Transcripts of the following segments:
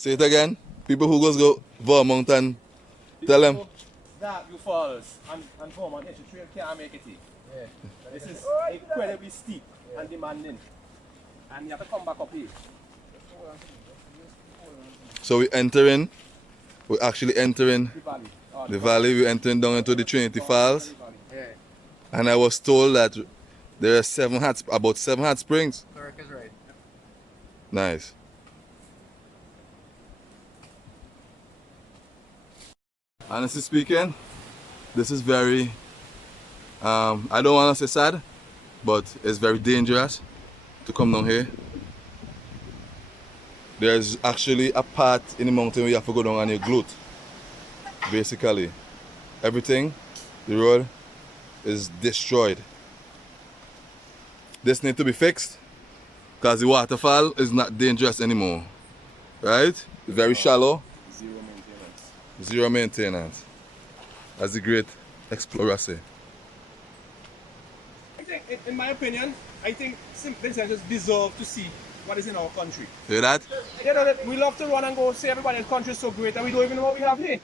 Say it again. People who go Vermont and tell them. That you falls and Vermont Nature Trail can't make it. Yeah. This is incredibly steep and demanding. And you have to come back up here. So we're actually entering the valley. We're entering down into the Trinity Falls. Yeah. And I was told that there are about 7 hot springs. Correct is right. Nice. Honestly speaking, this is very, I don't want to say sad, but it's very dangerous to come down here. There's actually a part in the mountain where you have to go down on your glute. Basically, everything, the road is destroyed. This needs to be fixed because the waterfall is not dangerous anymore. Right? It's very shallow. Zero maintenance. As the great explorer say. I think, in my opinion, I think St. Vincent just deserve to see what is in our country. Hear that? You know that we love to run and go say everybody else's country is so great and we don't even know what we have here.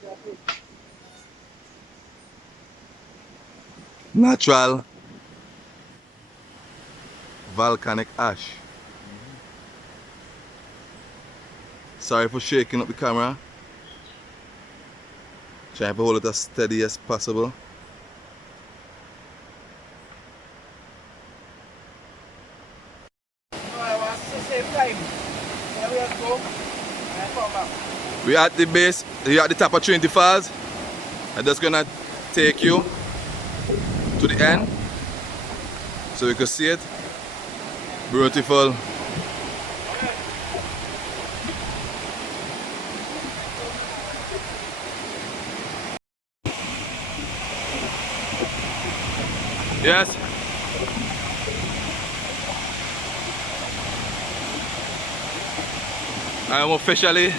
Natural volcanic ash. Sorry for shaking up the camera. Trying to hold it as steady as possible. We're at the base, we're at the top of Trinity Falls. I'm just gonna take you to the end so you can see it. Beautiful. Yes. I am officially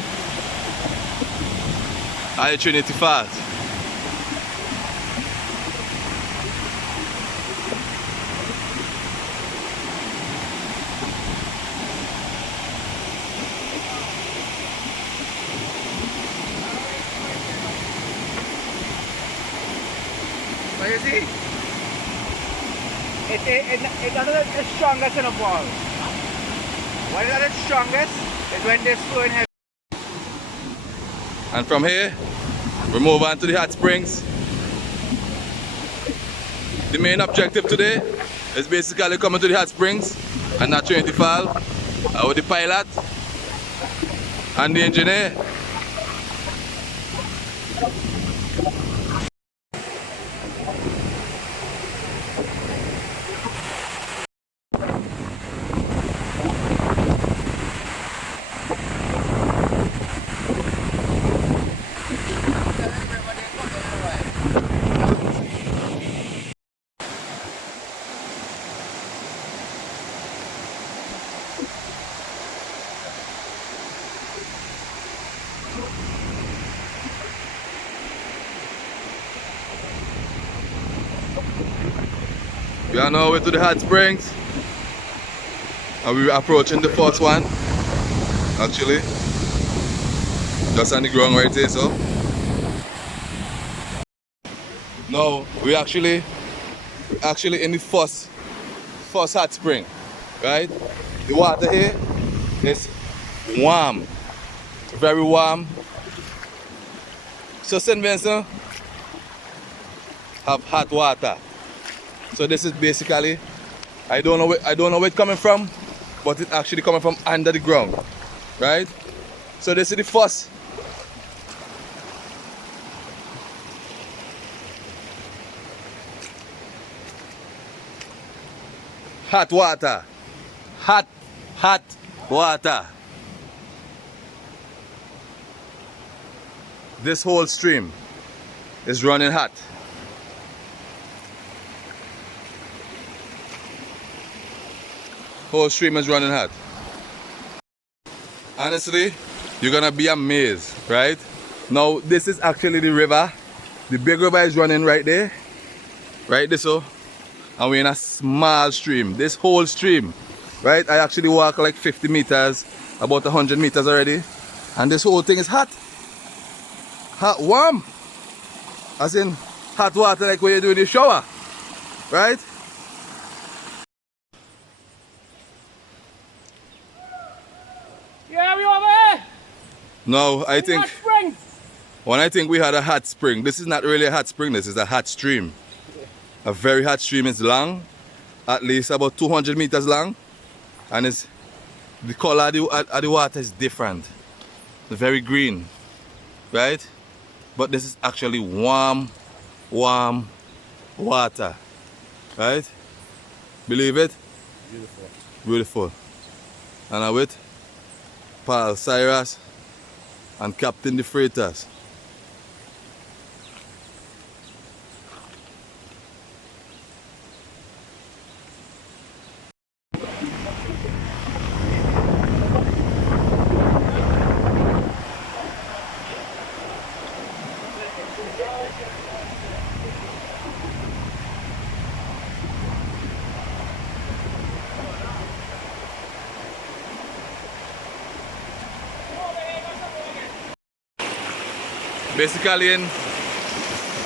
at Trinity Falls. But you see, it's not the strongest in the ball. What is the strongest is when they're flowing heavy. And from here, we move on to the hot springs. The main objective today is basically coming to the hot springs and not Trinity Falls with the pilot and the engineer. We are now way to the hot springs and we're approaching the first one actually just on the ground right there. So now we're actually in the first hot spring, right? The water here is warm, very warm. So St. Vincent have hot water. So this is basically, I don't know where it's coming from, but it's actually coming from under the ground, right? So this is the first hot water, hot water. This whole stream is running hot. Whole stream is running hot. Honestly, you're gonna be amazed, right? Now this is actually the river. The big river is running right there, right there. So, and we're in a small stream. This whole stream, right? I actually walk like 50 meters, about 100 meters already, And this whole thing is hot. Hot, warm. As in hot water like when you do in the shower. Right? Yeah, we over here. No, I think Hotsprings. when I think we had a hot spring, this is not really a hot spring, this is a hot stream. A very hot stream. Is long, at least about 200 meters long, and it's the color of the water is different. It's very green, right? But this is actually warm water, right? Believe it? Beautiful. Beautiful. And I'm with Paul Cyrus and Captain De Freitas. Basically in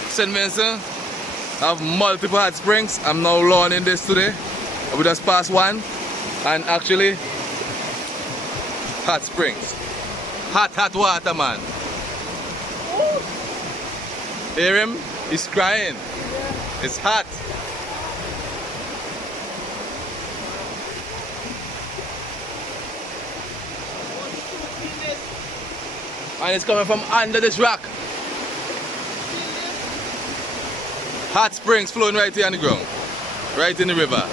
St. Vincent, I have multiple hot springs. I'm now learning this today. We just passed one, and actually hot springs. Hot water, man. Hear him? He's crying. It's hot. And it's coming from under this rock. Hot springs flowing right here on the ground. Right in the river.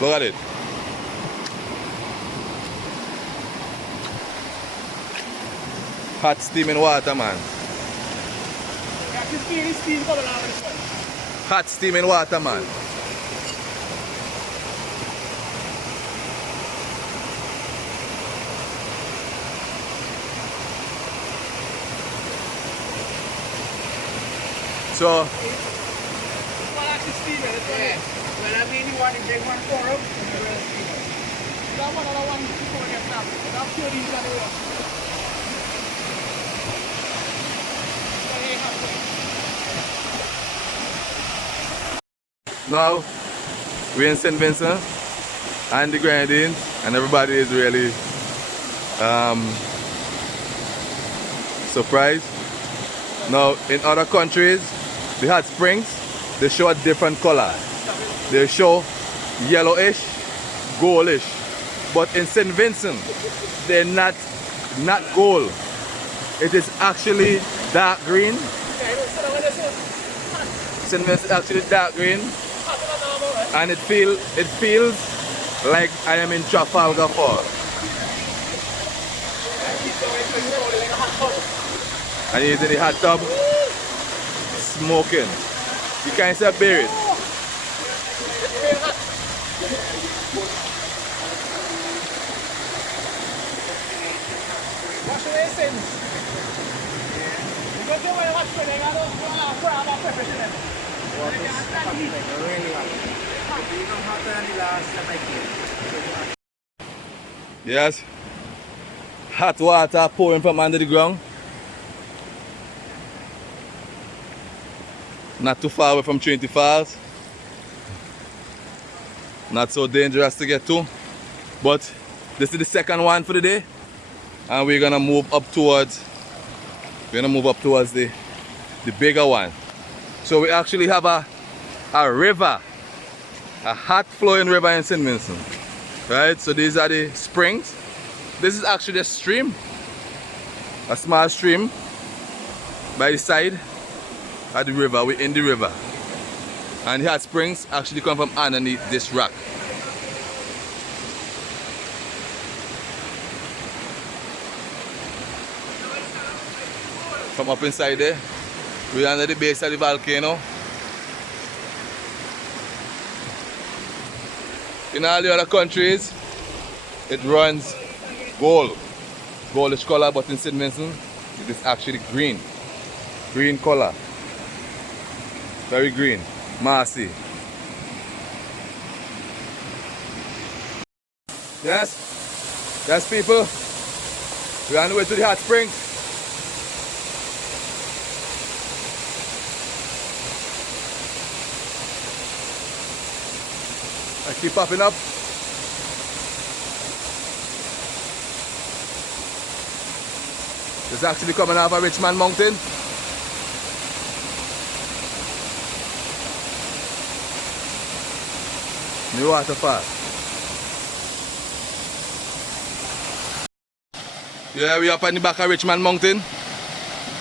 Look at it. Hot steaming water, man. Hot steaming water, man. So, Well, I mean, you want to take one for up, and the rest that one other one before they snap. That's two of these on the way. now we're in St. Vincent and the Grenadines, and everybody is really surprised. Now, in other countries, the hot springs, they show a different color. They show yellowish, goldish. But in St. Vincent, they're not gold. It is actually dark green. St. Vincent is actually dark green. And it feels like I am in Trafalgar Falls. And he's in the hot tub, smoking. You can't say bear it. Wash away sins. You go to where wash away, I don't grab a pepper to them. Yes. Hot water pouring from under the ground. Not too far away from Trinity Falls. Not so dangerous to get to. But this is the second one for the day. And we're gonna move up towards the bigger one. So we actually have a river, a hot flowing river in St. Vincent. Right? So these are the springs. This is actually a stream, a small stream by the side of the river. We're in the river. And the hot springs actually come from underneath this rock. From up inside there, we're under the base of the volcano. In all the other countries, it runs gold, goldish color, but in St. Vincent, it is actually green color, very green. Marcy. Yes? Yes, people. We're on the way to the hot springs. I keep popping up. It's actually coming off of Richmond Mountain. New waterfall. Yeah, we're up on the back of Richmond Mountain.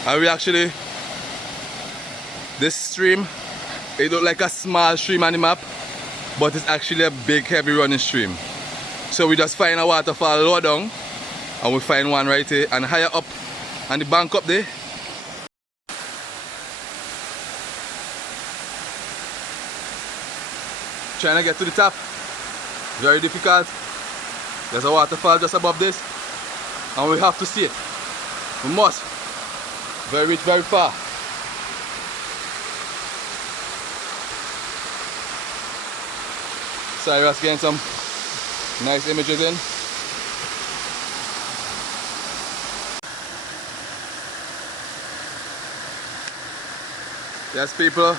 And we actually, this stream, it looks like a small stream on the map, but it's actually a big, heavy running stream. So we just find a waterfall lower down, and we find one right here, and higher up on the bank up there. Trying to get to the top, very difficult. There's a waterfall just above this, and we have to see it. We must. Very far. Cyrus getting some nice images in. Yes, people.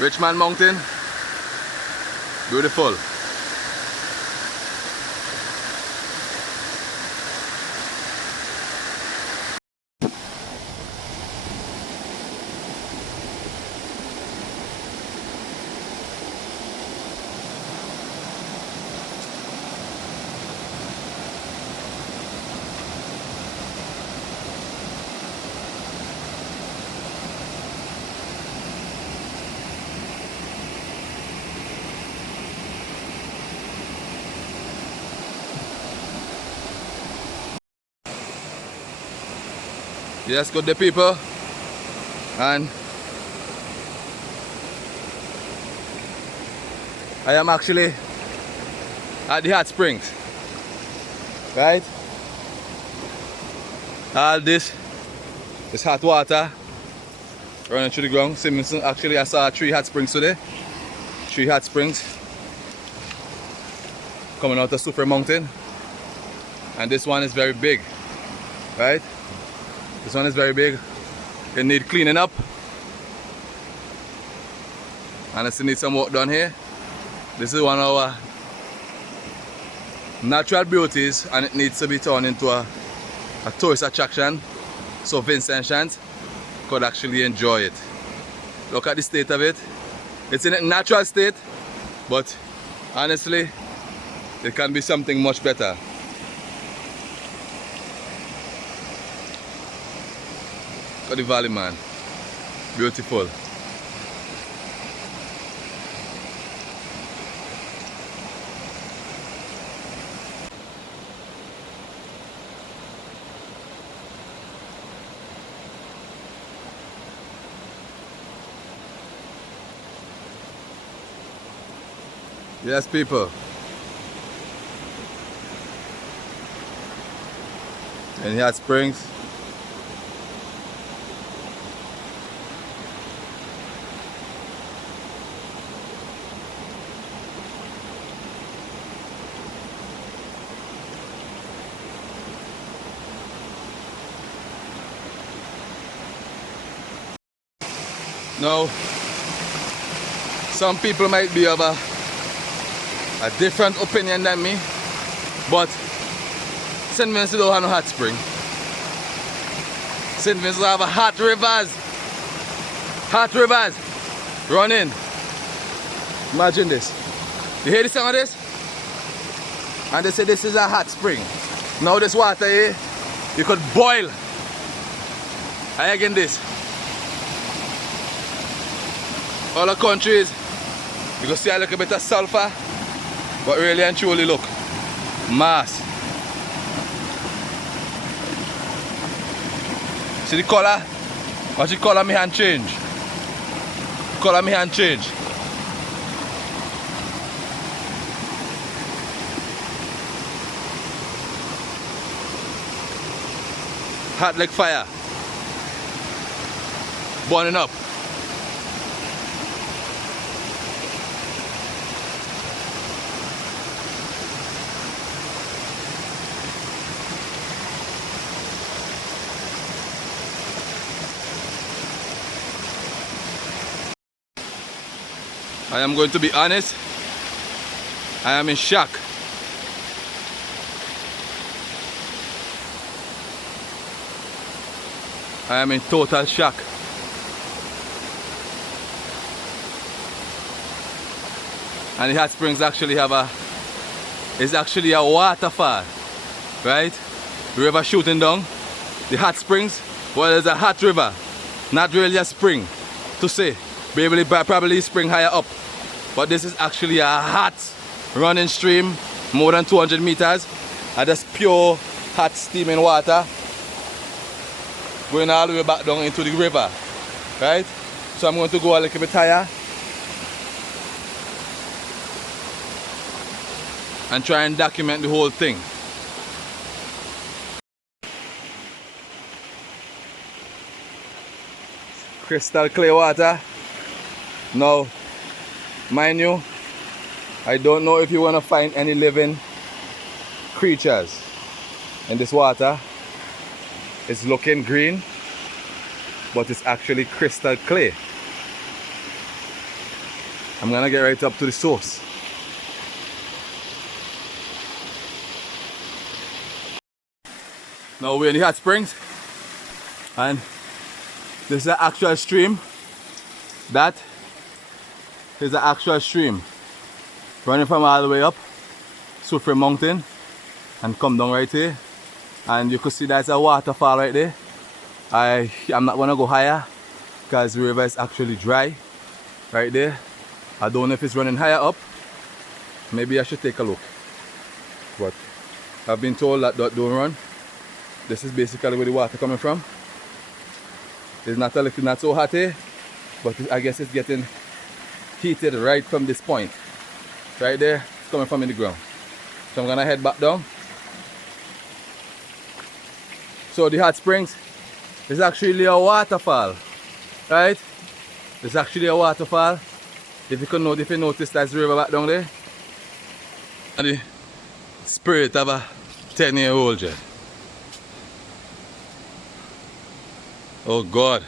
Richmond Mountain. Beautiful. Yes, good day, people, and I am actually at the hot springs, right? All this is hot water running through the ground. St. Vincent, actually I saw 3 hot springs today, 3 hot springs coming out of Soufrière mountain, and this one is very big, right? This one is very big. It needs cleaning up, and it still needs some work done here. This is one of our natural beauties, and it needs to be turned into a tourist attraction so Vincentians could actually enjoy it. Look at the state of it. It's in a natural state, but honestly, it can be something much better. Look at the valley, man. Beautiful. Yes, people. And hot springs. Now, some people might be of a different opinion than me, but St. Vincent don't have no hot spring. St. Vincent have a hot rivers. Hot rivers running. Imagine this. You hear the sound of this? And they say this is a hot spring. Now this water here, you could boil. And again this. All the countries, you can see a little bit of sulfur, but really and truly look, mass. See the color? Watch the color of my hand change. Color of my hand change. Hot like fire. Burning up. I am going to be honest, I am in shock. I am in total shock. And the hot springs actually have it's actually a waterfall, right? The river shooting down. The hot springs, well, it's a hot river, not really a spring to say. Probably spring higher up. But this is actually a hot running stream, more than 200 meters. And just pure hot steaming water going all the way back down into the river, right? So I'm going to go a little bit higher and try and document the whole thing. Crystal clear water. Now, mind you, I don't know if you want to find any living creatures in this water. It's looking green, but it's actually crystal clear. I'm gonna get right up to the source. Now we're in the hot springs, and this is an actual stream. That is an actual stream running from all the way up Soufrière mountain and come down right here. And you can see that's a waterfall right there. I'm not gonna go higher because the river is actually dry right there. I don't know if it's running higher up. Maybe I should take a look. But I've been told that don't run. This is basically where the water coming from. It's not not so hot here, but I guess it's getting heated right from this point. Right there, it's coming from in the ground. So I'm gonna head back down. So the hot springs is actually a waterfall, right? It's actually a waterfall. If you notice that's the river back down there. And the spirit of a 10-year-old jet. Oh God.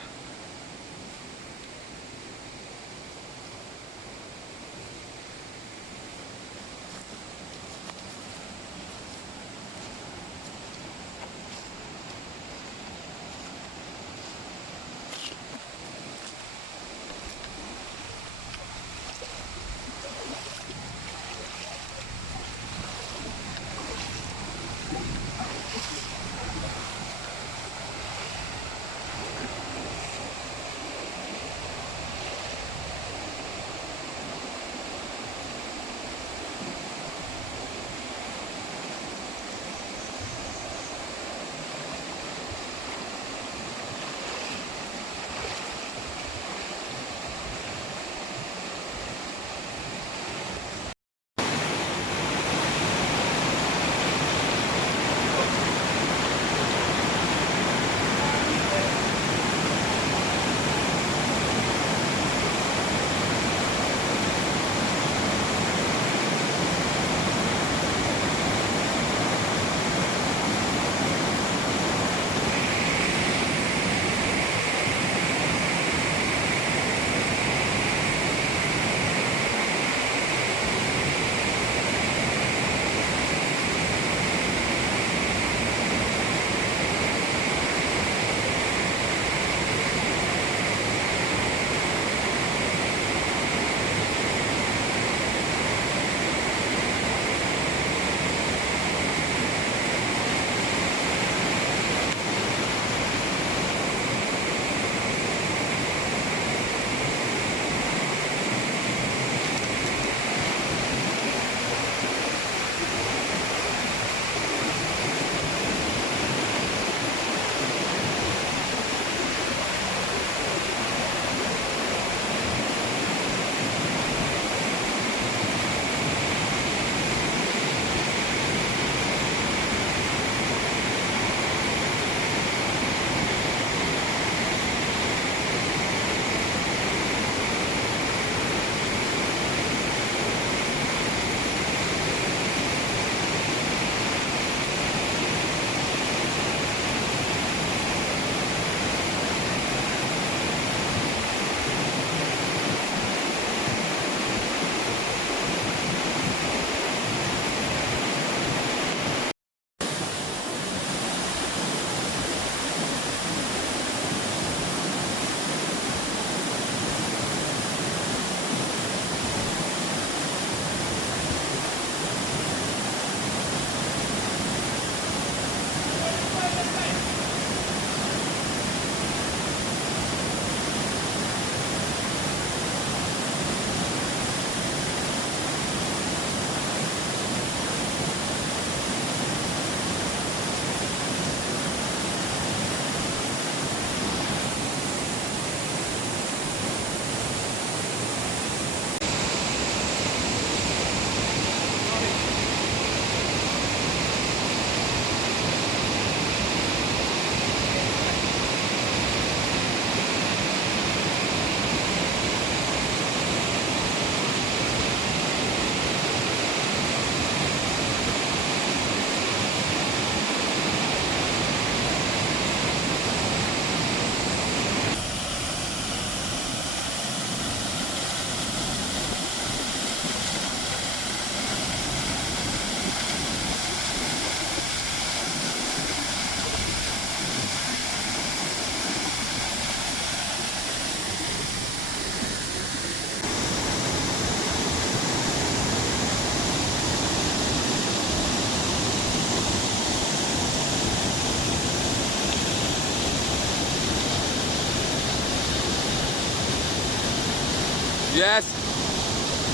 Yes,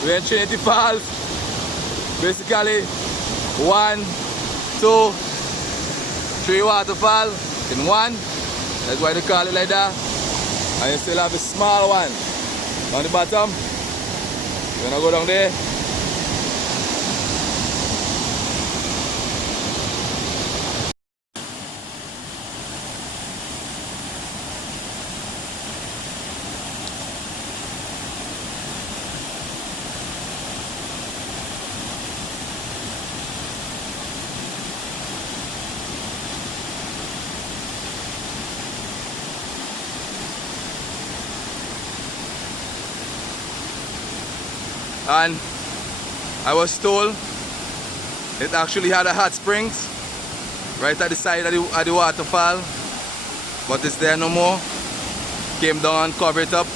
we're in Trinity Falls. Basically, 1, 2, 3 waterfall in one. That's why they call it like that. And you still have a small one on the bottom. You're gonna go down there. And I was told it actually had a hot springs right at the side of the waterfall, but it's there no more. Came down and covered it up.